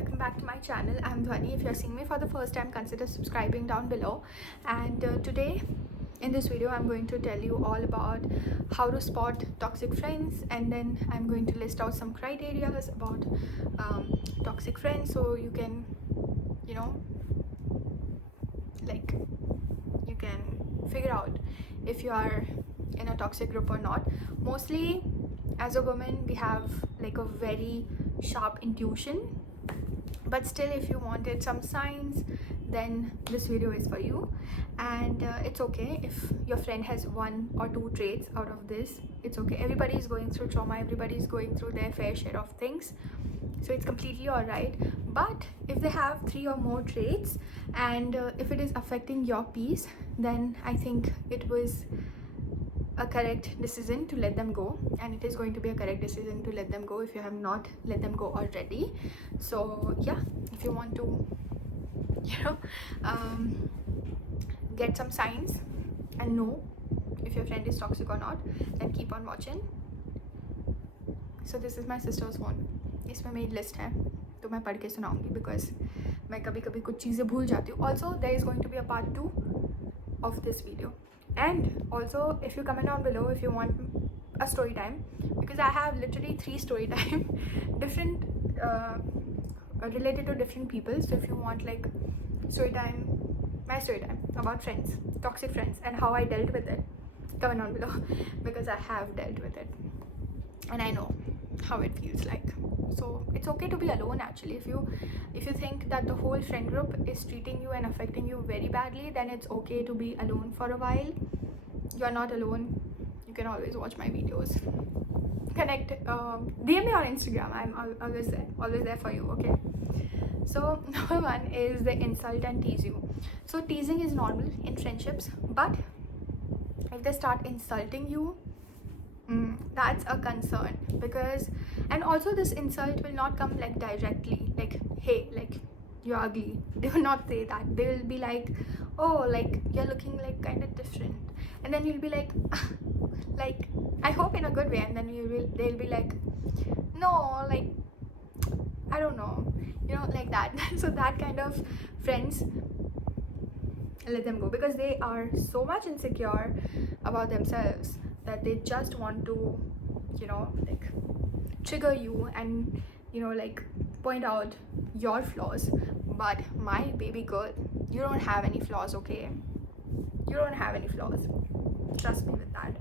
welcome back to my channel. I'm Dhwani. If you're seeing me for the first time, consider subscribing down below. And today in this video I'm going to tell you all about how to spot toxic friends, and then I'm going to list out some criteria about toxic friends, so you can you can figure out if you are in a toxic group or not. Mostly as a woman we have like a very sharp intuition, but still if you wanted some signs, then this video is for you. And it's okay if your friend has one or two traits out of this. It's okay, everybody is going through trauma, everybody is going through their fair share of things, so it's completely all right. But if they have 3 or more traits, and if it is affecting your peace, then I think it was a correct decision to let them go, and it is going to be a correct decision to let them go if you have not let them go already. So yeah, if you want to get some signs and know if your friend is toxic or not, then keep on watching. So this is my sister's phone, इसमें मेरी लिस्ट है, तो मैं पढ़ के सुनाऊंगी बिकॉज मैं कभी कभी कुछ चीज़ें भूल जाती हूँ. Also there is going to be a part 2 of this video. And also if you comment down below if you want a story time, because I have literally 3 story time different related to different people. So if you want like story time, my story time about friends, toxic friends, and how I dealt with it, comment down below because I have dealt with it and I know how it feels like. So it's okay to be alone actually. If you think that the whole friend group is treating you and affecting you very badly, then it's okay to be alone for a while. You're not alone. You can always watch my videos, connect, DM me on Instagram. I'm always there for you. Okay, so number 1 is the insult and tease you. So teasing is normal in friendships, but if they start insulting you, that's a concern. Because, and also this insult will not come like directly like, hey, like you're ugly. They will not say that. They will be like, oh, like you're looking like kind of different, and then you'll be like like I hope in a good way, and then they'll be like, no, like I don't know, like that. So that kind of friends, let them go, because they are so much insecure about themselves that they just want to like trigger you and like point out your flaws. But my baby girl, you don't have any flaws, okay? You don't have any flaws, trust me with that.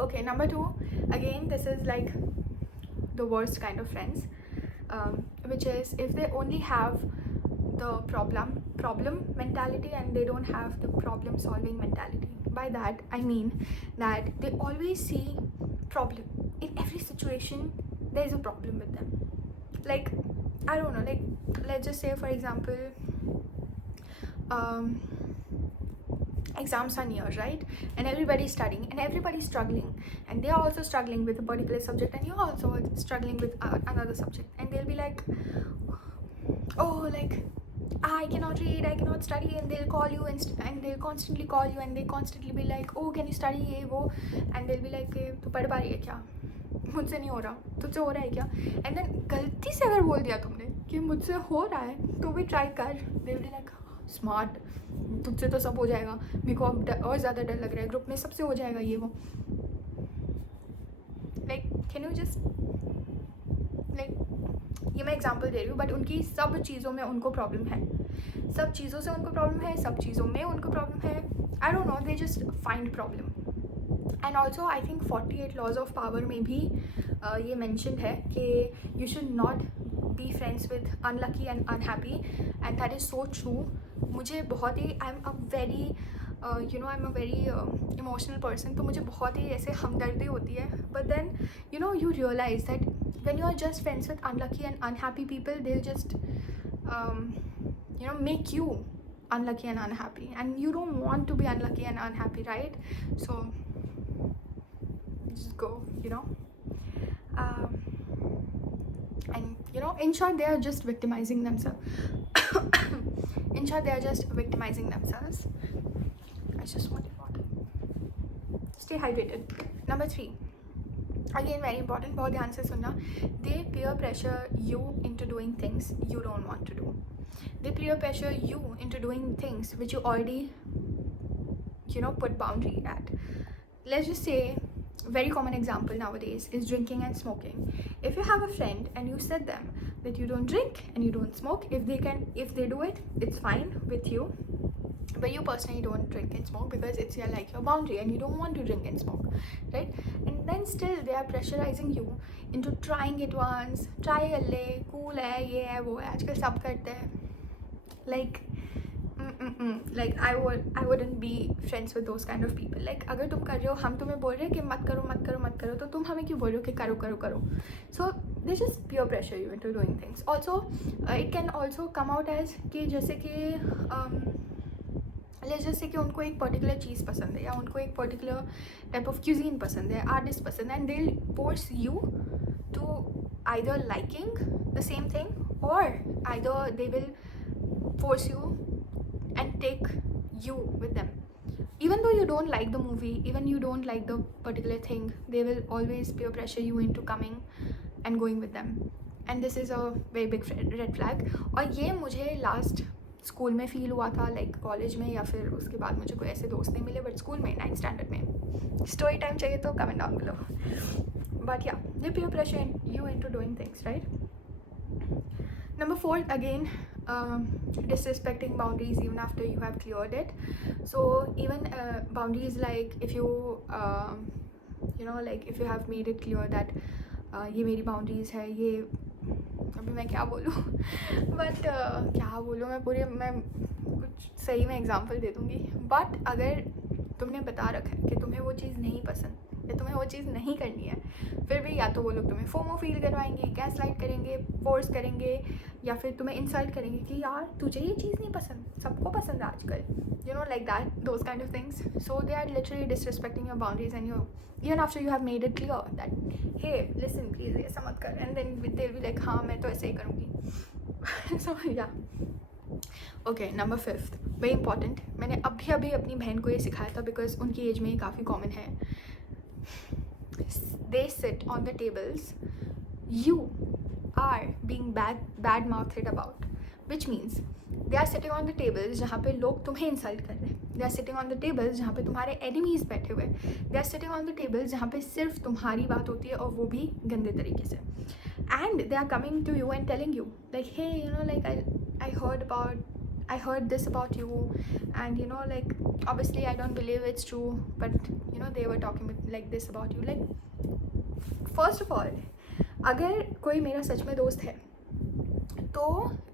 Okay, number 2, again this is like the worst kind of friends, which is if they only have the problem mentality and they don't have the problem solving mentality. By that I mean that they always see problem in every situation. There is a problem with them. Like I don't know, like let's just say for example, exams are near, right? And everybody's studying and everybody's struggling, and they are also struggling with a particular subject, and you're also struggling with another subject, and they'll be like, oh, like I cannot read, I cannot study, and they'll call you and they'll constantly call you, and they constantly be like, oh, can you study ye wo, and they'll be like, तू पढ़ पा रही है क्या, मुझसे नहीं हो रहा, तुझसे हो रहा है क्या? And then गलती से अगर बोल दिया तुमने कि मुझसे हो रहा है तो भी ट्राई कर, they'll be like, स्मार्ट, तुझसे तो सब हो जाएगा, मेरे को अब और ज़्यादा डर लग रहा है, ग्रुप में सबसे हो जाएगा ये वो. Like can you just like, ये मैं एग्जाम्पल दे रही हूँ, बट उनकी सब चीज़ों में उनको प्रॉब्लम है, सब चीज़ों से उनको प्रॉब्लम है, सब चीज़ों में उनको प्रॉब्लम है. I don't know, they just find problem. And also I think 48 laws of power में भी ये मैंशनड है कि you should not be friends with unlucky and unhappy, and that is so true. मुझे बहुत ही I am a very emotional person, तो मुझे बहुत ही ऐसे हमदर्दी होती है. But then you realize that when you are just friends with unlucky and unhappy people, they'll just make you unlucky and unhappy, and you don't want to be unlucky and unhappy, right? So just go, and in short, they are just victimizing themselves. In short, they are just victimizing themselves. I just wanted water. Stay hydrated. Number 3, again very important, बहुत ध्यान से सुनना, दे peer pressure you into doing things you don't want to do. They peer pressure you into doing things which you already, put boundary at. Let's just say, very common example nowadays is drinking and smoking. If you have a friend and you said them that you don't drink and you don't smoke, if they do it, it's fine with you, but you personally don't drink and smoke because it's your boundary and you don't want to drink and smoke, right? And then still they are pressurizing you into trying it once, try le, cool hai, ye hai, wo hai, aajkal sab karte hain. Like like I wouldn't be friends with those kind of people. Like अगर तुम कर रहे हो, हम तुम्हें बोल रहे हैं कि मत करो मत करो मत करो, तो तुम हमें क्यों बोल रहे हो कि करो करो करो? So they just peer pressure you into doing things. Also it can also come out as कि जैसे कि जैसे कि उनको एक पर्टिकुलर चीज़ पसंद है या उनको एक पर्टिकुलर टाइप ऑफ क्यूजीन पसंद है, आर्टिस्ट पसंद है, and they will force you to either liking the same thing or either they will force you and take you with them. Even though you don't like the movie, even you don't like the particular thing, they will always peer pressure you into coming and going with them. And this is a very big red flag. और ये मुझे last school में फ़ील हुआ था, like college में या फिर उसके बाद मुझे कोई ऐसे दोस्त नहीं मिले, बट स्कूल में 9th स्टैंडर्ड में. स्टोरी टाइम चाहिए तो कमेंट डाउन बिलो. बट या दे peer pressure you into doing things, right? Number 4, again, disrespecting boundaries even after you have cleared it. So even boundaries, like if you like if you have made it clear that ये मेरी boundaries है, ये अभी मैं क्या बोलूँ बट क्या बोलूँ, मैं कुछ सही में एग्जांपल दे दूँगी. बट अगर तुमने बता रखा है कि तुम्हें वो चीज़ नहीं पसंद या तुम्हें वो चीज़ नहीं करनी है, फिर भी या तो वो लोग तुम्हें फोमो फील करवाएंगे, गैसलाइट करेंगे, फोर्स करेंगे, या फिर तुम्हें इंसल्ट करेंगे कि यार तुझे ये चीज़ नहीं पसंद, सबको पसंद है आजकल, like that, those kind of things. So they are literally disrespecting your boundaries, and you, even after you have made it clear that hey listen please ऐसा मत कर, and then they'll be like हाँ मैं तो ऐसे ही करूँगी. So yeah. Okay, number 5, very important. मैंने अभी अपनी बहन को ये सिखाया था बिकॉज उनकी एज में ये काफ़ी कॉमन है. They sit on the tables you are being bad mouthed about, which means they are sitting on the tables जहाँ पे लोग तुम्हें इंसल्ट कर रहे हैं. They are sitting on the tables जहाँ पे तुम्हारे एनिमीज बैठे हुए हैं. They are sitting on the tables जहाँ पे सिर्फ तुम्हारी बात होती है और वो भी गंदे तरीके से. And they are coming to you and telling you like hey like I heard this about you, and like obviously I don't believe it's true, but they were talking like this about you. Like first of all, अगर कोई मेरा सच में दोस्त है तो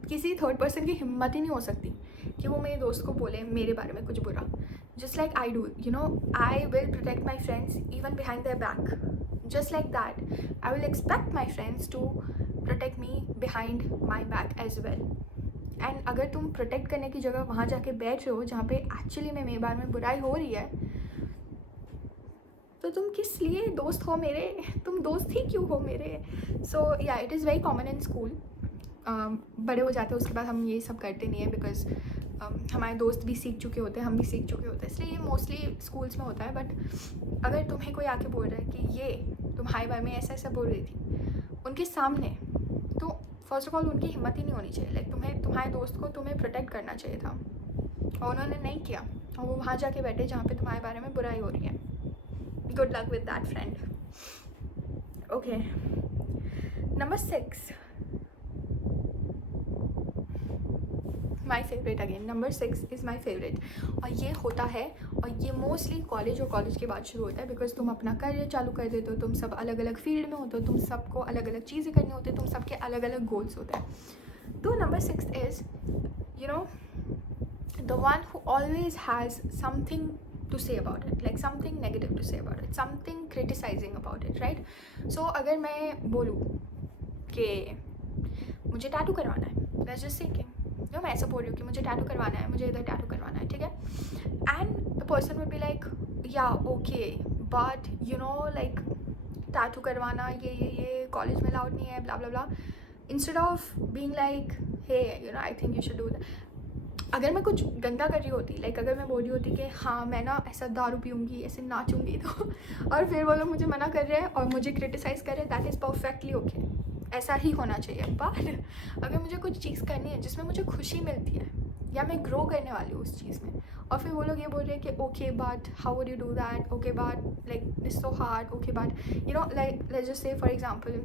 किसी third person की हिम्मत ही नहीं हो सकती कि वो मेरे दोस्त को बोले मेरे बारे में कुछ बुरा. Just like I do, I will protect my friends even behind their back. Just like that, I will expect my friends to protect me behind my back as well. And अगर तुम प्रोटेक्ट करने की जगह वहाँ जाके बैठ रहे हो जहाँ पे एक्चुअली में मेरे बारे में बुराई हो रही है, तो तुम किस लिए दोस्त हो मेरे, तुम दोस्त ही क्यों हो मेरे. सो या it is very common in school. बड़े हो जाते हैं उसके बाद हम ये सब करते नहीं है बिकॉज हमारे दोस्त भी सीख चुके होते हैं, हम भी सीख चुके होते हैं, इसलिए ये मोस्टली स्कूल्स में होता है. बट अगर तुम्हें कोई आके बोल रहा है कि ये तुम्हारे बारे में ऐसा ऐसा बोल रही थी उनके सामने, तो फर्स्ट ऑफ ऑल उनकी हिम्मत ही नहीं होनी चाहिए. लाइक तुम्हारे दोस्त को तुम्हें प्रोटेक्ट करना चाहिए था और उन्होंने नहीं किया और वो वहाँ जाके बैठे जहाँ पे तुम्हारे बारे में बुराई हो रही है. Good luck with that friend. Okay, number 6, my favourite. Again number 6 is my favourite. और ये होता है और ये मोस्टली कॉलेज और कॉलेज के बाद शुरू होता है बिकॉज तुम अपना करियर चालू कर देते हो, तुम सब अलग अलग फील्ड में होते हो, तुम सबको अलग अलग चीज़ें करनी होती है, तुम सबके अलग अलग गोल्स होते हैं. तो नंबर 6 is the one who always has something to say about it, like something negative to say about it, something criticizing about it, right? So अगर मैं बोलूँ कि मुझे टैटू करवाना है, let's just say मैं ऐसा बोल रही हूँ कि मुझे टैटू करवाना है, मुझे इधर टैटू करवाना है, ठीक है, and the person would be like ya okay but like tattoo करवाना ये कॉलेज में अलाउड नहीं है, blah blah blah. Instead of being like hey I think you should do that, अगर मैं कुछ गंदा कर रही होती, लाइक अगर मैं बोल रही होती कि हाँ मैं ना ऐसा दारू पीऊँगी, ऐसे नाचूंगी, तो और फिर वो लोग मुझे मना कर रहे हैं और मुझे क्रिटिसाइज़ कर रहे हैं, दैट इज़ परफेक्टली ओके, ऐसा ही होना चाहिए। बट अगर मुझे कुछ चीज़ करनी है जिसमें मुझे खुशी मिलती है या मैं ग्रो करने वाली हूँ उस चीज़ में, और फिर वो लोग ये बोल रहे हैं कि okay but how would you do that, okay but like it's so hard, okay but you know like let's just say for example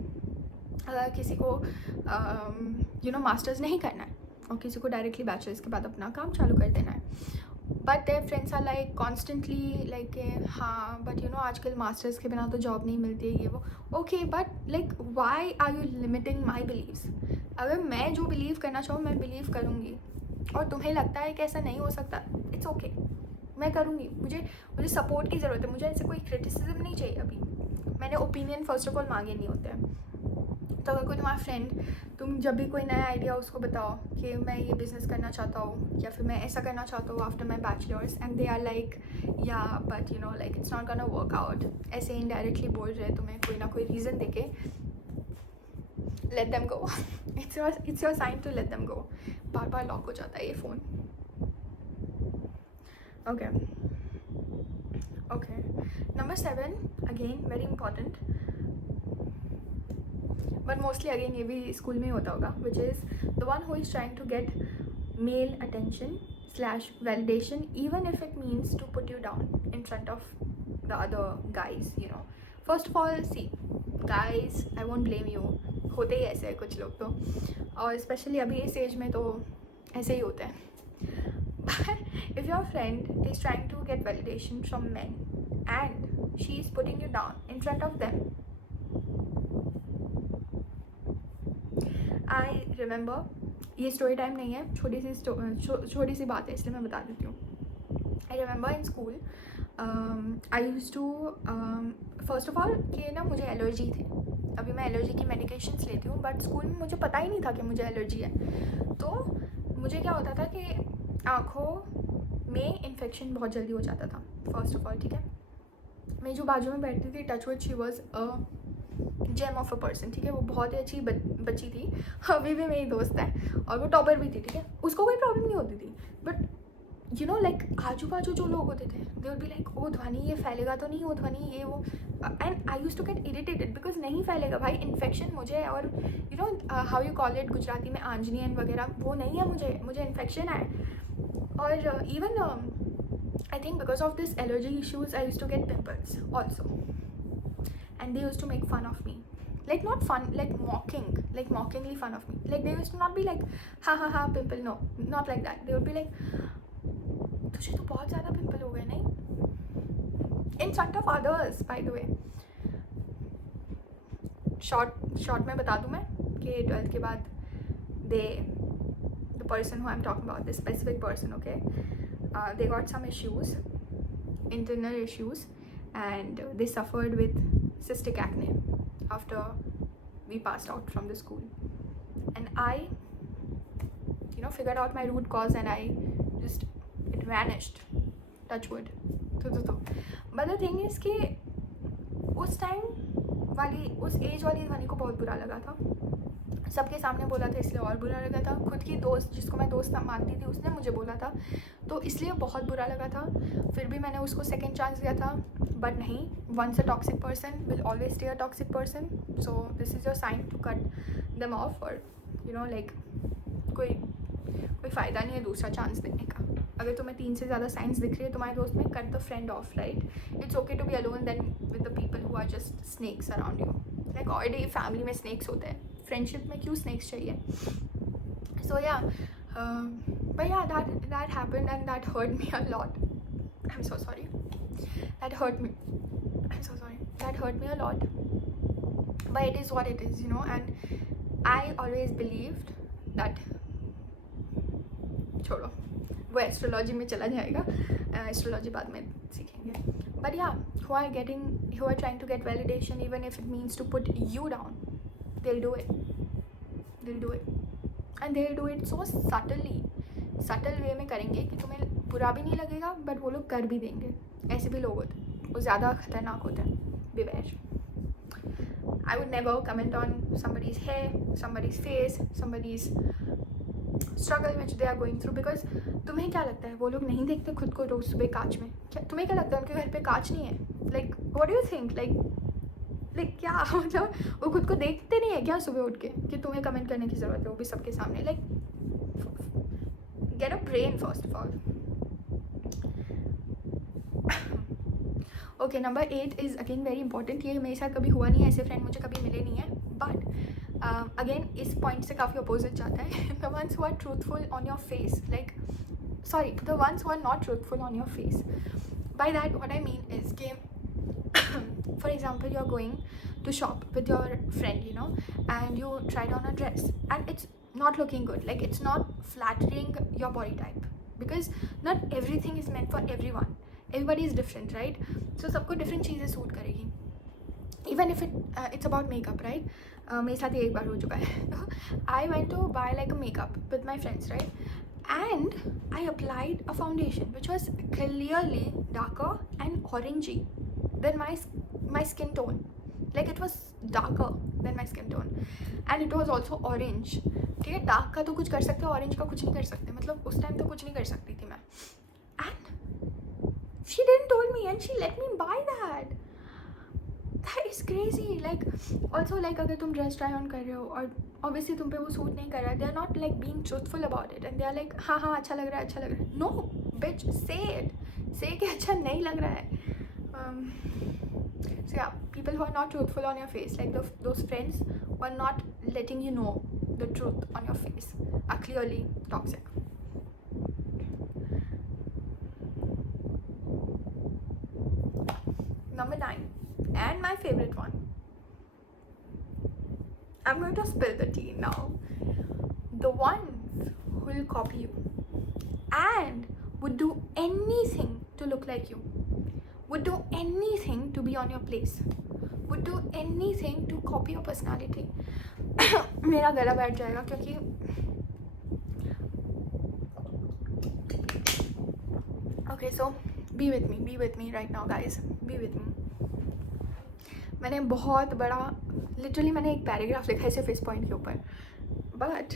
अगर किसी को यू नो मास्टर्स नहीं करना है और किसी को डायरेक्टली बैचलर्स के बाद अपना काम चालू कर देना है, but their friends are like constantly like हाँ बट यू नो आजकल मास्टर्स के बिना तो जॉब नहीं मिलती है, ये वो। Okay but like why are you limiting my beliefs? अगर मैं जो बिलीव करना चाहूँ मैं बिलीव करूँगी, और तुम्हें लगता है कि ऐसा नहीं हो सकता, इट्स ओके, मैं करूँगी। मुझे सपोर्ट की ज़रूरत है, मुझे ऐसे कोई क्रिटिसिज्म नहीं चाहिए अभी। मैंने ओपिनियन फर्स्ट ऑफ ऑल मांगे नहीं होते हैं। तो अगर कोई तुम्हारा फ्रेंड, तुम जब भी कोई नया आइडिया उसको बताओ कि मैं ये बिज़नेस करना चाहता हूँ या फिर मैं ऐसा करना चाहता हूँ after my bachelors, and they are like ya but you know like it's not gonna work out, ऐसे इनडायरेक्टली बोल रहे हैं तुम्हें कोई ना कोई रीज़न देके, let them go. It's your sign to let them go. बार बार लॉक हो जाता है ये phone. Okay okay, number 7 again very important, but mostly again ये भी स्कूल में ही होता होगा, which is the one who is trying to get male attention slash validation, even if it means to put you down in front of the other guys, you know. First of all, see guys, I won't blame you, होते ही ऐसे हैं कुछ लोग तो, और स्पेशली अभी इस एज में तो ऐसे ही होते हैं। But if your friend is trying to get validation from men and she is putting you down in front of them, I remember, ये स्टोरी टाइम नहीं है, छोटी सी बात है इसलिए मैं बता देती हूँ। I remember in school I use to first of all कि ना मुझे एलर्जी थी, अभी मैं एलर्जी की मेडिकेशंस लेती हूँ, बट स्कूल में मुझे पता ही नहीं था कि मुझे एलर्जी है। तो मुझे क्या होता था कि आँखों में इन्फेक्शन बहुत जल्दी हो जाता था फर्स्ट ऑफ ऑल, ठीक है। मेरी जो बाजू में बैठती थी, touchwood she was gem of a person, ठीक है, वो बहुत ही अच्छी बच्ची थी, अभी भी मेरी दोस्त है, और वो टॉपर भी थी, ठीक है, उसको कोई प्रॉब्लम नहीं होती थी। बट यू नो लाइक आजू बाजू जो लोग होते थे, they would be like oh Dhwani ये फैलेगा तो नहीं, वो ध्वनि ये वो, and I use to get irritated because नहीं फैलेगा भाई, इन्फेक्शन मुझे, और you know how you call it Gujarati में आंजनियन वगैरह, वो नहीं है मुझे इन्फेक्शन है। और even I think because of this allergy issues I use to get pimples also, and they used to make fun of me, like not fun, like mockingly fun of me, like they used to not be like ha ha ha pimple, no, not like that, they would be like तुझे तो बहुत ज़्यादा पिंपल हो गए नहीं, in front of others by the way। Short में बता दूँ मैं कि 12th के बाद the person who I'm talking about, this specific person, okay, they got some issues, internal issues, and they suffered with cystic acne after we passed out from the school, and I you know figured out my root cause, and I just it vanished, touch wood। तो but the thing is कि उस टाइम वाली, उस एज वाली ध्वनि को बहुत बुरा लगा था, सबके सामने बोला था इसलिए और बुरा लगा था, खुद की दोस्त जिसको मैं दोस्त मानती थी उसने मुझे बोला था तो इसलिए बहुत बुरा लगा था। फिर भी मैंने उसको सेकेंड चांस दिया था, बट नहीं, once a toxic person will always stay a toxic person, so this is your sign to cut them off, और यू नो लाइक कोई फ़ायदा नहीं है दूसरा चांस देने का। अगर तुम्हें 3 से ज़्यादा साइंस दिख रही है तुम्हारे दोस्त में, cut the friend off, right. It's okay to be alone then with the people who are just snakes around you, like already family में स्नेक्स होते हैं, फ्रेंडशिप में क्यों स्नेक्स चाहिए। सो या but yeah, that happened and that hurt me a lot, I'm so sorry, that hurt me, I'm so sorry, that hurt me a lot, but it is what it is, you know, and I always believed that, छोड़ो वो एस्ट्रोलॉजी में चला जाएगा, एस्ट्रोलॉजी बाद में सीखेंगे, but yeah, who are trying to get validation, even if it means to put you down, they'll do it, and they'll do it so subtle वे में करेंगे कि तुम्हें बुरा भी नहीं लगेगा, बट वो लोग कर भी देंगे। ऐसे भी लोग होते हैं, वो ज़्यादा खतरनाक होते हैं, beware। I would never comment on somebody's hair, somebody's face, somebody's struggle which they are going through. Because तुम्हें क्या लगता है वो लोग नहीं देखते खुद को रोज सुबह कांच में? क्या तुम्हें क्या लगता है उनके घर पे कांच नहीं है? Like what do you think? Like क्या मतलब वो खुद को देखते नहीं है क्या सुबह उठ के कि तुम्हें कमेंट करने की ज़रूरत है वो भी सबके सामने? Like get a brain first of all. Okay, number 8 is again very important. ये मेरे साथ कभी हुआ नहीं है, ऐसे फ्रेंड मुझे कभी मिले नहीं है, बट अगेन इस पॉइंट से काफ़ी अपोजिट जाता है. The ones who are truthful on your face, like sorry, the ones who are not truthful on your face. By that what I mean is कि for example, you're going to shop with your friend, you know, and you tried on a dress and it's not looking good, like it's not flattering your body type, because not everything is meant for everyone. Everybody is different, right? So सबको different चीज़ें सूट करेगी. Even if it's about makeup, right? मेरे साथ ये एक बार हो चुका है. I went to buy like a makeup with my friends, right? And I applied a foundation which was clearly darker and orangey than my skin tone. Like it was darker than my skin tone and it was also orange. ठीक है, डार्क का तो कुछ कर सकते हो, ऑरेंज का कुछ नहीं कर सकते. मतलब उस टाइम तो कुछ नहीं कर सकती थी मैं. And she didn't told me and she let me buy that. That is crazy. Like also like अगर तुम ड्रेस ट्राई ऑन कर रहे हो और ऑब्वियसली तुम पे वो सूट नहीं कर रहा है, they are not like being truthful about it and they are like हाँ हाँ अच्छा लग रहा है, अच्छा लग रहा है. नो बिच, से इट, से कि अच्छा नहीं लग रहा है. So yeah, people who are not truthful on your face, like those friends who are not letting you know the truth on your face, are clearly toxic. Number 9, and my favorite one. I'm going to spill the tea now. The ones who will copy you and would do anything to look like you, would do anything to be on your place, would do anything to copy your personality. मेरा गला बैठ जाएगा क्योंकि okay, so be with me right now guys, be with me. मैंने बहुत बड़ा, लिटरली मैंने एक पैराग्राफ लिखा है सिर्फ इस पॉइंट के ऊपर, but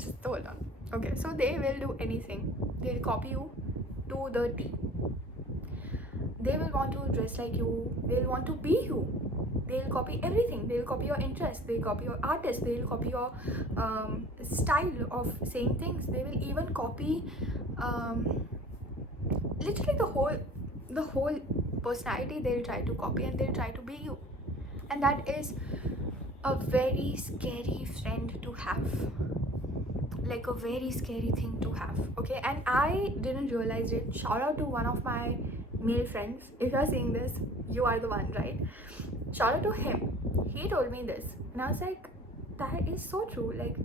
just hold on. Okay, so they will do anything, they'll copy you to the T. They will want to dress like you, they'll want to be you, they'll copy everything, they'll copy your interests, they'll copy your artist, they'll copy your style of saying things, they will even copy literally the whole personality. They'll try to copy and they'll try to be you, and that is a very scary friend to have, like a very scary thing to have. Okay, and I didn't realize it. Shout out to one of my male friends. If you're seeing this, you are the one, right? Shout out to him. He told me this and I was like, that is so true. Like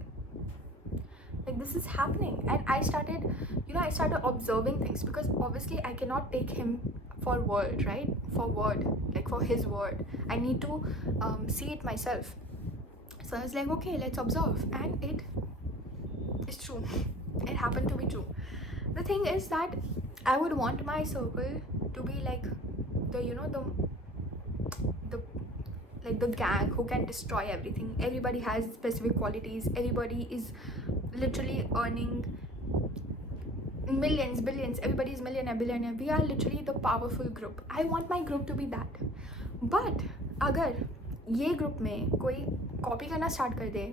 this is happening. And I started observing things, because obviously I cannot take him for word, right? For word, like for his word. I need to see it myself. So I was like, okay, let's observe. And it is true. It happened to be true. The thing is that I would want my circle to be like the gang who can destroy everything. Everybody has specific qualities. Everybody is literally earning millions, billions. Everybody is millionaire, billionaire. We are literally the powerful group. I want my group to be that. But अगर ये ग्रुप में कोई कॉपी करना स्टार्ट कर दे,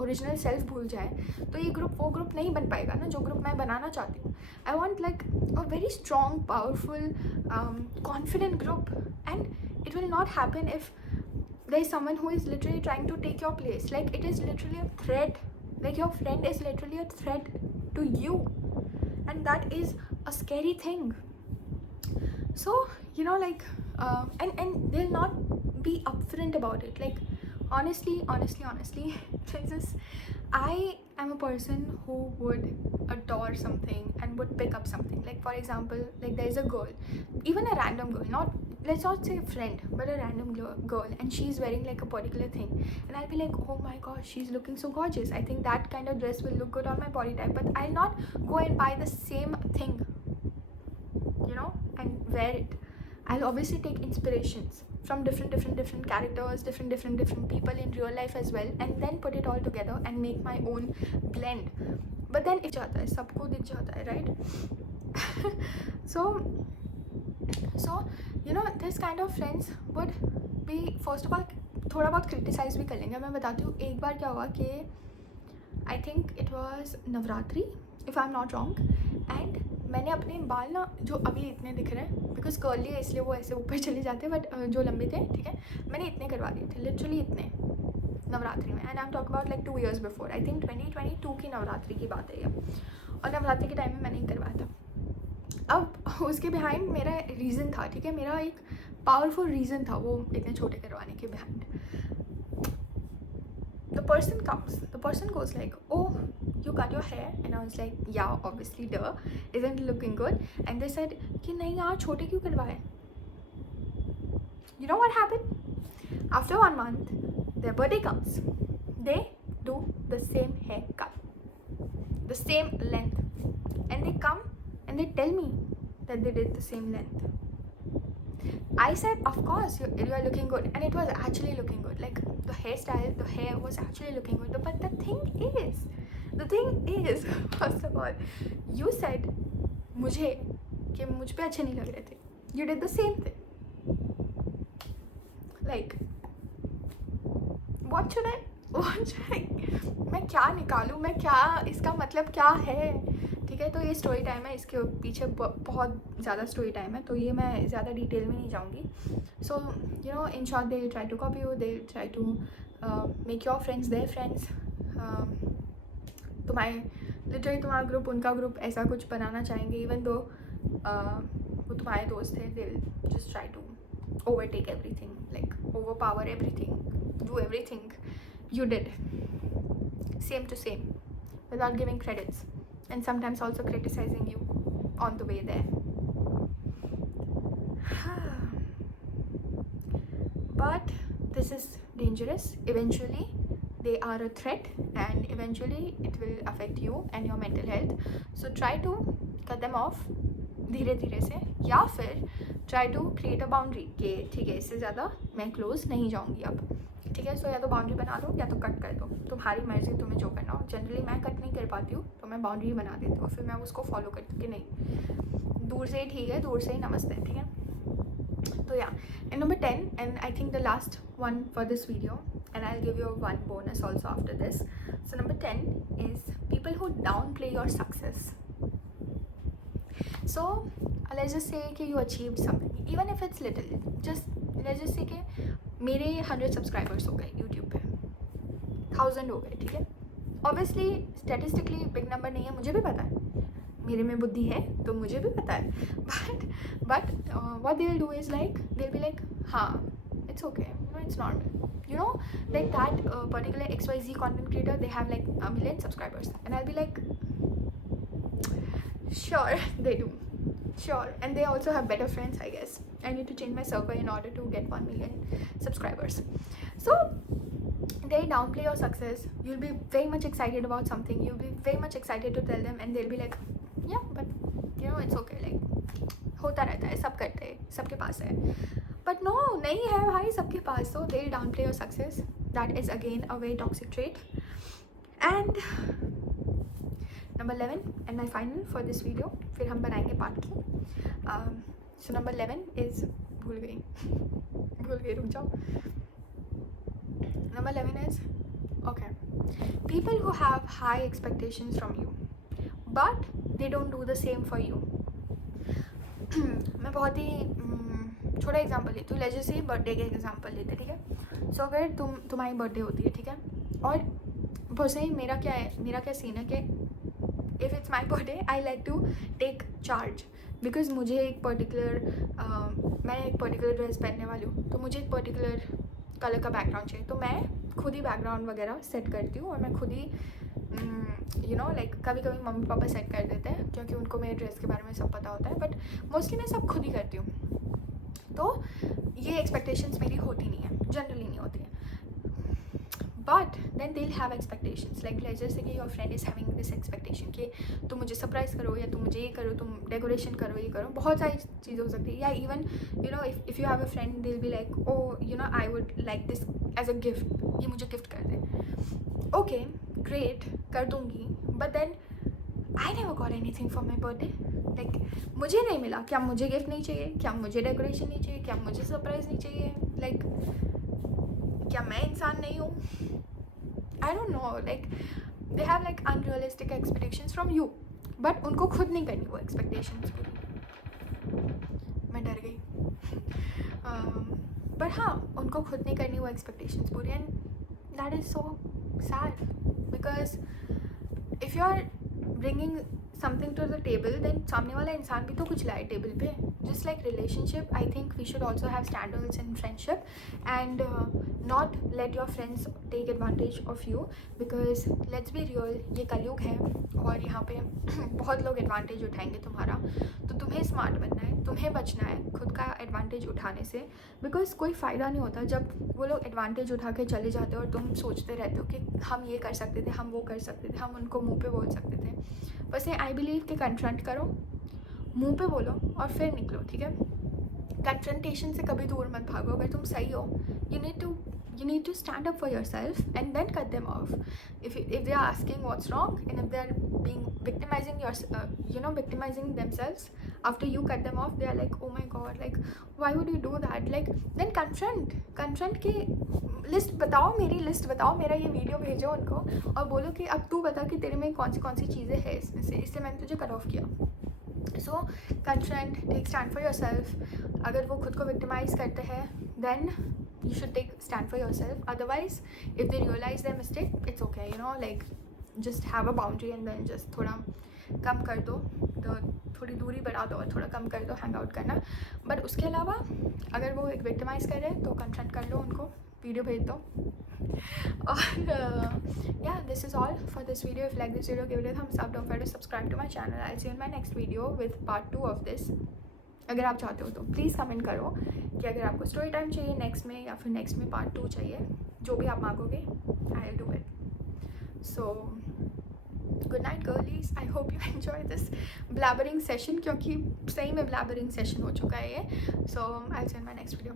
original self भूल जाए, तो ये ग्रुप वो ग्रुप नहीं बन पाएगा ना जो ग्रुप मैं बनाना चाहती हूँ. I want like a very strong, powerful, confident group. And it will not happen if there is someone who is literally trying to take your place. Like it is literally a threat. Like your friend is literally a threat to you, and that is a scary thing. So like and they'll not be upfront about it. Like honestly this is, I am a person who would adore something and would pick up something. Like for example, like there is a girl, even a random girl, let's not say a friend, but a random girl, and she's wearing like a particular thing, and I'll be like, oh my gosh, she's looking so gorgeous. I think that kind of dress will look good on my body type, but I'll not go and buy the same thing, and wear it. I'll obviously take inspirations from different characters, different people in real life as well, and then put it all together and make my own blend. But then it जाता है, सबको दिख जाता है, right? so you know, this kind of friends would be, first of all, थोड़ा बहुत क्रिटिसाइज भी कर लेंगे. मैं बताती हूँ, एक बार क्या हुआ कि I think it was Navratri, if I am not wrong, and मैंने अपने बाल ना, जो अभी इतने दिख रहे हैं बिकॉज कर्ली है इसलिए वो ऐसे ऊपर चले जाते हैं, बट जो लंबे थे, ठीक है, मैंने इतने करवा दिए थे, लिटरली इतने, नवरात्रि में. And I am talk about like 2 years before, I think 2022 की नवरात्रि की बात है ये, और नवरात्रि के टाइम में मैंने करवाया था. अब उसके बिहाइंड मेरा रीज़न था, ठीक है, मेरा एक पावरफुल रीज़न था वो इतने छोटे करवाने के behind. The person comes, the person goes like, oh, you cut your hair? And I was like, yeah, obviously, duh, isn't it looking good? And they said कि नहीं यार छोटे क्यों करवाए? You know what happened? After 1 month, their birthday comes, they do the same haircut, the same length, and they come and they tell me that they did the same length. I said, of course, you are looking good, and it was actually looking good. Like the hairstyle, the hair was actually looking good. But the thing is, first of all, you said मुझे कि मुझ पे अच्छे नहीं लग रहे थे. You did the same thing. Like, what should I? मैं क्या निकालूँ? मैं क्या, इसका मतलब क्या है? ठीक है, तो ये स्टोरी टाइम है, इसके पीछे बहुत ज़्यादा स्टोरी टाइम है, तो ये मैं ज़्यादा डिटेल में नहीं जाऊँगी. So you know, in short, they try to copy you, they try to make your friends their friends. Literally तुम्हारा ग्रुप उनका ग्रुप ऐसा कुछ बनाना चाहेंगे, इवन दो वो तुम्हारे दोस्त थे. They just try to overtake everything, like overpower everything, do everything you did, same to same, without giving credits, and sometimes also criticizing you on the way there. But this is dangerous. Eventually they are a threat, and eventually it will affect you and your mental health. So try to cut them off धीरे धीरे से, या फिर try to create a boundary कि ठीक है, इससे ज़्यादा मैं क्लोज नहीं जाऊँगी अब. ठीक है, सो या तो बाउंड्री बना दो या तो कट कर दो, तुम्हारी मर्जी, तुम्हें जो करना हो. जनरली मैं कट नहीं कर पाती हूँ, तो मैं बाउंड्री बना देती हूँ, फिर मैं उसको फॉलो करती हूँ कि नहीं, दूर से ही ठीक है, दूर से ही नमस्ते. ठीक है, तो या. And number 10, and I think the last one for this video, and I'll give you one bonus also after this. So number 10 is people who downplay your success. So let's just say कि you achieved something, even if it's little. Just let's just say कि मेरे 100 सब्सक्राइबर्स हो गए यूट्यूब पे, 1000 हो गए. ठीक है, ऑब्वियसली स्टैटिस्टिकली बिग नंबर नहीं है, मुझे भी पता है, मेरे में बुद्धि है तो मुझे भी पता है. But what they'll do is like they'll be like, हाँ, it's okay, it's normal, you know, like that particular XYZ content creator, they have like 1 million subscribers, and I'll be like, sure, they do, sure, and they also have better friends, I guess. I need to change my server in order to get 1 million subscribers. So they downplay your success. You'll be very much excited about something, you'll be very much excited to tell them, and they'll be like, yeah, but you know, it's okay, like होता रहता है, सब करते हैं, सबके पास है. But no, नहीं है भाई सबके पास. So they'll downplay your success. That is again a very toxic trait. And number 11 and my final for this video, फिर हम बनाएंगे पार्ट की. So number 11 is, भूल गई, रुक जाओ. Number 11 is, okay, people who have high expectations from you but they don't do the same for you. मैं बहुत ही छोटा एग्जांपल लेती हूँ. लेट्स जस्ट से बर्थडे के एग्जांपल लेते, ठीक है. सो अगर तुम्हारी बर्थडे होती है, ठीक है, और पर्सनली मेरा क्या सीन है कि if it's my birthday I like to take charge, because मुझे एक पर्टिकुलर मैं एक पर्टिकुलर ड्रेस पहनने वाली हूँ, तो मुझे एक पर्टिकुलर कलर का बैकग्राउंड चाहिए, तो मैं खुद ही बैकग्राउंड वगैरह सेट करती हूँ, और मैं खुद ही यू नो, लाइक कभी कभी मम्मी पापा सेट कर देते हैं क्योंकि उनको मेरे ड्रेस के बारे में सब पता होता है, बट मोस्टली मैं सब खुद ही करती हूँ. तो ये एक्सपेक्टेशंस मेरी होती नहीं है, जनरली नहीं होती है. But then they have expectations like जैसे कि your friend is having this expectation कि तुम मुझे सरप्राइज़ करो या तुम मुझे ये करो, तुम डेकोरेशन करो, ये करो, बहुत सारी चीज़ें हो सकती है. या even you know if you have a friend they will be like oh you know I would like this as a gift, ये मुझे गिफ्ट कर दे. ओके ग्रेट, कर दूँगी, but then I never got anything for my birthday. Like मुझे नहीं मिला, क्या मुझे गिफ्ट नहीं चाहिए, क्या मुझे डेकोरेशन नहीं चाहिए, क्या मुझे सरप्राइज़ नहीं चाहिए, लाइक क्या मैं इंसान नहीं हूँ? आई don't no. Like they have like unrealistic expectations from you, but उनको खुद नहीं करनी वो एक्सपेक्टेशंस पूरी. मैं डर गई. पर हाँ, उनको खुद नहीं करनी वो एक्सपेक्टेशंस पूरी, and that is so sad because if you are bringing something to the table then सामने वाला इंसान भी तो कुछ लाए टेबल पे. Just like relationship, I think we should also have standards in friendship and not let your friends take advantage of you because let's be real, ये कलयुग है और यहाँ पे बहुत लोग एडवांटेज उठाएंगे तुम्हारा. तो तुम्हें स्मार्ट बनना है, तुम्हें बचना है खुद का एडवांटेज उठाने से, बिकॉज कोई फ़ायदा नहीं होता जब वो लोग एडवांटेज उठा के चले जाते हो और तुम सोचते रहते हो कि हम ये कर सकते थे, हम वो कर सकते थे, हम उनको मुंह पे बोल सकते थे. वैसे आई बिलीव कि कन्फ्रंट करो, मुंह पे बोलो और फिर निकलो. ठीक है, कन्फ्रंटेशन से कभी दूर मत भागो. अगर तुम सही हो, you need to stand up for yourself and then cut them off. If they are asking what's wrong and if they are being victimizing themselves after you cut them off, they are like, oh my god, like why would you do that? Like then confront की लिस्ट बताओ, मेरी लिस्ट बताओ, मेरा ये वीडियो भेजो उनको और बोलो कि अब तू बता कि तेरे में कौन सी चीज़ें हैं इसमें से, इसलिए मैंने तुझे कट ऑफ किया. So confront, take stand for yourself. अगर वो खुद को विक्टिमाइज करते हैं then you should take stand for yourself. Otherwise, if they realize their mistake, it's okay, you know, like just have a boundary and then just थोड़ा कम कर दो, तो थोड़ी दूरी बढ़ा दो और थोड़ा कम कर दो हैंग आउट करना. बट उसके अलावा अगर वो एक विक्टिमाइज़ कर रहे हैं तो कन्फ्रंट कर लो उनको, वीडियो भेज दो. और yeah, this is all for this video. If you like this video, give it a thumbs up. Don't forget to subscribe to my channel. I'll see you in my next video with part 2 of this. अगर आप चाहते हो तो please comment करो कि अगर आपको story time चाहिए नेक्स्ट में या फिर नेक्स्ट में पार्ट 2 चाहिए, जो भी आप मांगोगे I will do it. So good night girlies, I hope you enjoy this blabbering session, क्योंकि सही में ब्लैबरिंग सेशन हो चुका है ये. So I will see you in my next video.